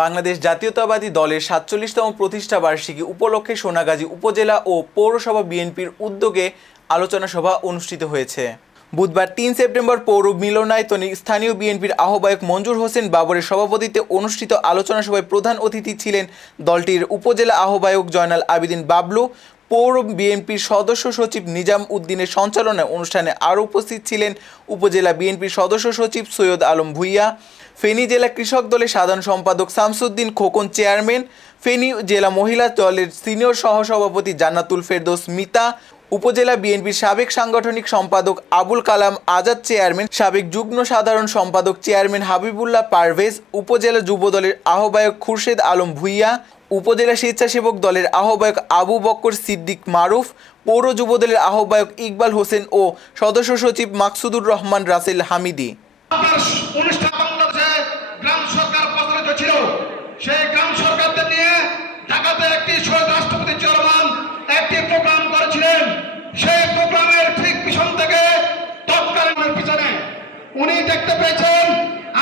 বাংলাদেশ জাতীয়তাবাদী দলের সাতচল্লিশতম প্রতিষ্ঠা বার্ষিকী উপলক্ষে সোনাগাজী উপজেলা ও পৌরসভা বিএনপির উদ্যোগে আলোচনা সভা অনুষ্ঠিত হয়েছে। বুধবার তিন সেপ্টেম্বর পৌর মিলনায়তনে স্থানীয় বিএনপির আহ্বায়ক মঞ্জুর হোসেন বাবরের সভাপতিত্বে অনুষ্ঠিত আলোচনা সভায় প্রধান অতিথি ছিলেন দলটির উপজেলা আহ্বায়ক জয়নাল আবিদিন বাবলু পৌর বিএনপির সদস্য সচিব নিজাম উদ্দিনের সঞ্চালনায় অনুষ্ঠানে আরও উপস্থিত ছিলেন উপজেলা বিএনপির সদস্য সচিব সৈয়দ আলম ভুইয়া, ফেনী জেলা কৃষক দলের সাধারণ সম্পাদক শামসুদ্দিন খোকন চেয়ারম্যান, ফেনী জেলা মহিলা দলের সিনিয়র সহসভাপতি জান্নাতুল ফেরদোস মিতা, উপজেলা বিএনপির সাবেক সাংগঠনিক সম্পাদক আবুল কালাম আজাদ চেয়ারম্যান, সাবেক যুগ্ম সাধারণ সম্পাদক চেয়ারম্যান হাবিবুল্লাহ পারভেজ, উপজেলা যুবদলের আহ্বায়ক খুরশেদ আলম ভুইয়া উপজেলা স্বেচ্ছাসেবক দলের আহ্বায়ক আবু বক্কর সিদ্দিক মারুফ, পৌর যুবদলের আহ্বায়ক ইকবাল হোসেন ও সদস্য সচিব মাকসুদুর রহমান রাসেল হামিদি।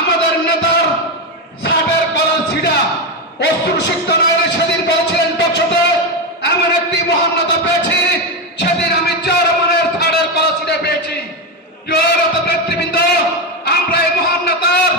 আমাদের নেতার সাটের কলার ছিড়া অস্ত্র সিক্ত নয় এমন মহান্নত পেয়েছি। সেদিন আমি চার মনের কলার ছিঁড়ে পেয়েছি। আমরা এই মহান্নতার